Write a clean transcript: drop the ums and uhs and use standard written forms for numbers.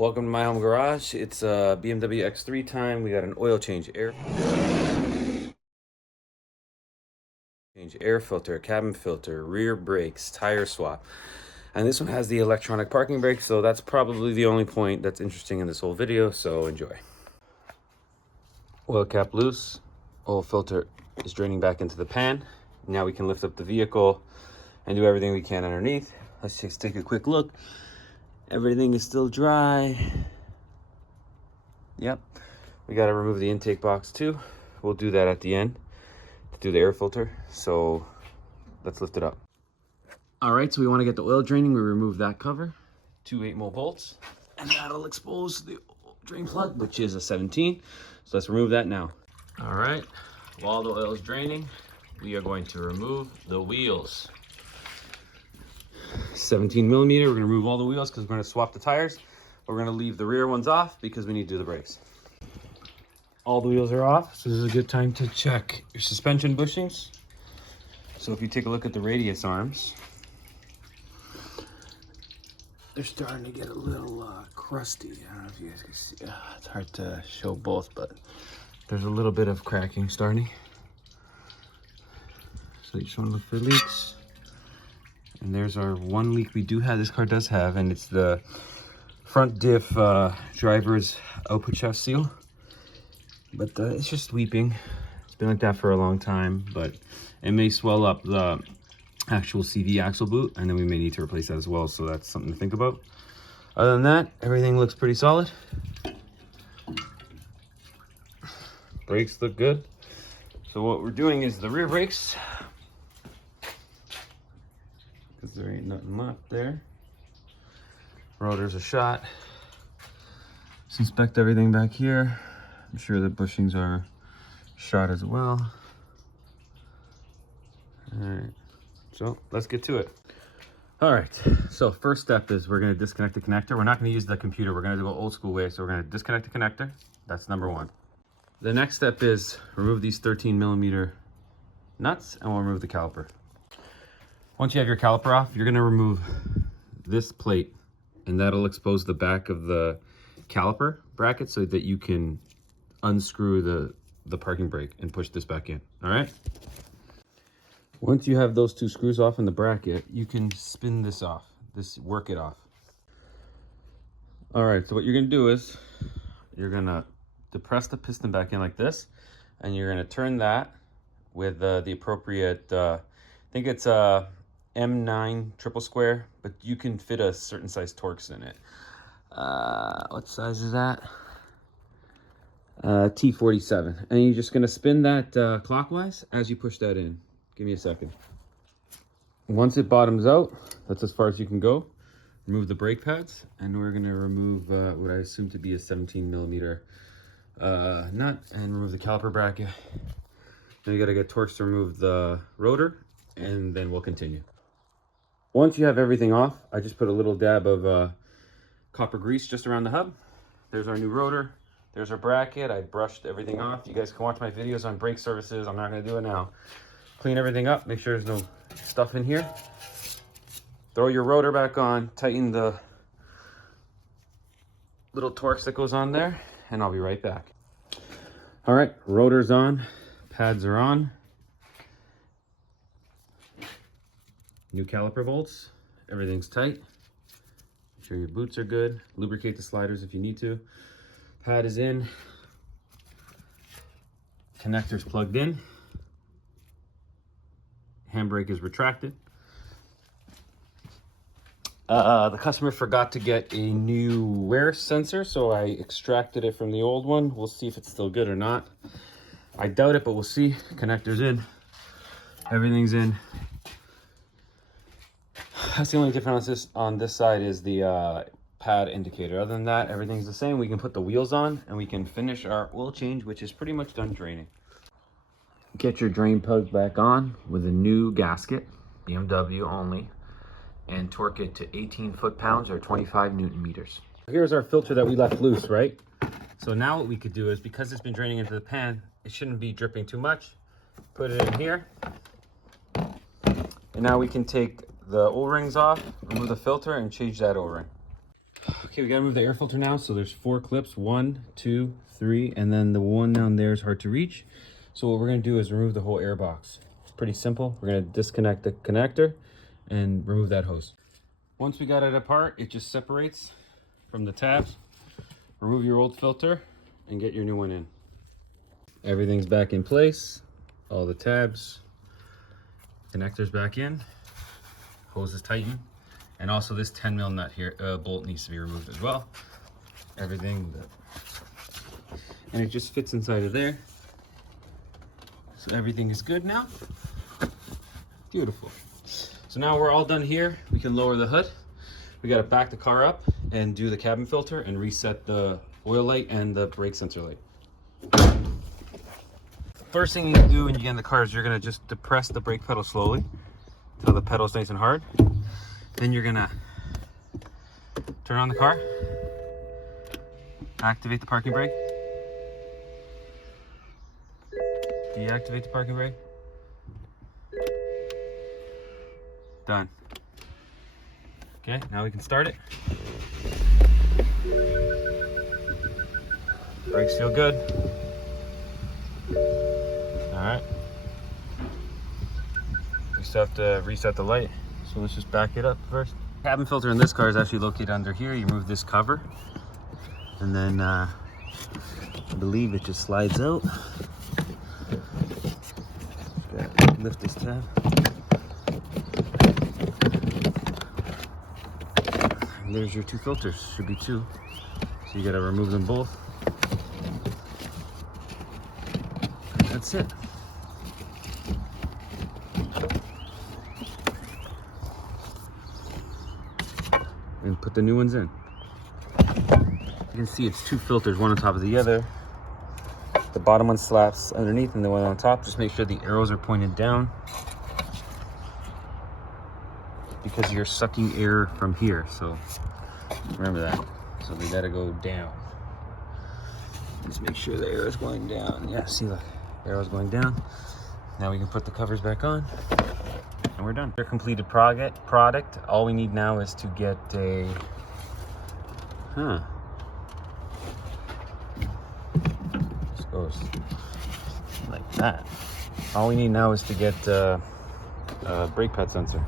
Welcome to my home garage. It's a BMW X3 time. We got an oil change, air filter, cabin filter, rear brakes, tire swap. And this one has the electronic parking brake, so that's probably the only point that's interesting in this whole video, so enjoy. Oil cap loose, oil filter is draining back into the pan. Now we can lift up the vehicle and do everything we can underneath. Let's just take a quick look. Everything is still dry. Yep, we got to remove the intake box too. We'll do that at the end to do the air filter. So let's lift it up. All right, so we want to get the oil draining. We remove that cover, two 8mm bolts, and that'll expose the drain plug, which is a 17. So let's remove that now. All right, while the oil is draining, we are going to remove the wheels. 17mm, we're going to remove all the wheels because we're going to swap the tires. We're going to leave the rear ones off because we need to do the brakes. All the wheels are off, so this is a good time to check your suspension bushings. So if you take a look at the radius arms, they're starting to get a little crusty. I don't know if you guys can see. It's hard to show both, but there's a little bit of cracking starting. So you just want to look for leaks. And there's our one leak we do have, this car does have, and it's the front diff driver's output shaft seal. But it's just weeping. It's been like that for a long time, but it may swell up the actual CV axle boot, and then we may need to replace that as well, so that's something to think about. Other than that, everything looks pretty solid. Brakes look good. So what we're doing is the rear brakes, because there ain't nothing left there. Rotors are shot. Let's inspect everything back here. I'm sure the bushings are shot as well. All right, so let's get to it. All right, so first step is we're gonna disconnect the connector. We're not gonna use the computer. We're gonna go old school way. So we're gonna disconnect the connector. That's number one. The next step is remove these 13mm nuts, and we'll remove the caliper. Once you have your caliper off, you're gonna remove this plate, and that'll expose the back of the caliper bracket so that you can unscrew the parking brake and push this back in, all right? Once you have those two screws off in the bracket, you can spin this off, work it off. All right, so what you're gonna do is you're gonna depress the piston back in like this, and you're gonna turn that with the appropriate, I think it's a M9 triple square, but you can fit a certain size Torx in it. What size is that? T47. And you're just gonna spin that clockwise as you push that in. Give me a second. Once it bottoms out, that's as far as you can go. Remove the brake pads, and we're gonna remove what I assume to be a 17mm nut, and remove the caliper bracket. Then you gotta get Torx to remove the rotor, and then we'll continue. Once you have everything off, I just put a little dab of copper grease just around the hub. There's our new rotor. There's our bracket. I brushed everything off. You guys can watch my videos on brake services. I'm not gonna do it now. Clean everything up. Make sure there's no stuff in here. Throw your rotor back on. Tighten the little Torx that goes on there, and I'll be right back. All right, rotor's on. Pads are on. New caliper bolts, everything's tight. Make sure your boots are good. Lubricate the sliders if you need to. Pad is in. Connector's plugged in. Handbrake is retracted. The customer forgot to get a new wear sensor, so I extracted it from the old one. We'll see if it's still good or not. I doubt it, but we'll see. Connector's in. Everything's in. That's the only difference on this side is the pad indicator. Other than that, everything's the same. We can put the wheels on, and we can finish our oil change, which is pretty much done draining. Get your drain plug back on with a new gasket, BMW only, and torque it to 18 foot-pounds or 25 Newton meters. Here's our filter that we left loose, right? So now what we could do is, because it's been draining into the pan, it shouldn't be dripping too much. Put it in here. And now we can take the O-rings off, remove the filter, and change that O-ring. Okay, we gotta remove the air filter now. So there's 4 clips, 1, 2, 3, and then the one down there is hard to reach. So what we're gonna do is remove the whole air box. It's pretty simple. We're gonna disconnect the connector and remove that hose. Once we got it apart, it just separates from the tabs. Remove your old filter and get your new one in. Everything's back in place. All the tabs, connectors back in, hose is tightened. And also this 10 mil nut here, bolt needs to be removed as well. Everything, and it just fits inside of there. So everything is good now. Beautiful. So now we're all done here. We can lower the hood. We gotta back the car up and do the cabin filter and reset the oil light and the brake sensor light. First thing you do when you get in the car is you're gonna just depress the brake pedal slowly until the pedal's nice and hard. Then you're gonna turn on the car, activate the parking brake, deactivate the parking brake. Done. Okay, now we can start it. Brakes feel good. All right. We still have to reset the light. So let's just back it up first. Cabin filter in this car is actually located under here. You remove this cover, and then I believe it just slides out. Lift this tab. And there's your 2 filters. Should be 2. So you gotta remove them both. And that's it. And put the new ones in. You can see it's 2 filters, one on top of the other. The bottom one slaps underneath and the one on top. Just make sure the arrows are pointed down, because you're sucking air from here, so remember that. So they gotta go down. Just make sure the air is going down. Yeah, see the arrow's going down. Now we can put the covers back on. And we're done. Our completed product. All we need now is to get a, this goes like that. All we need now is to get a brake pad sensor.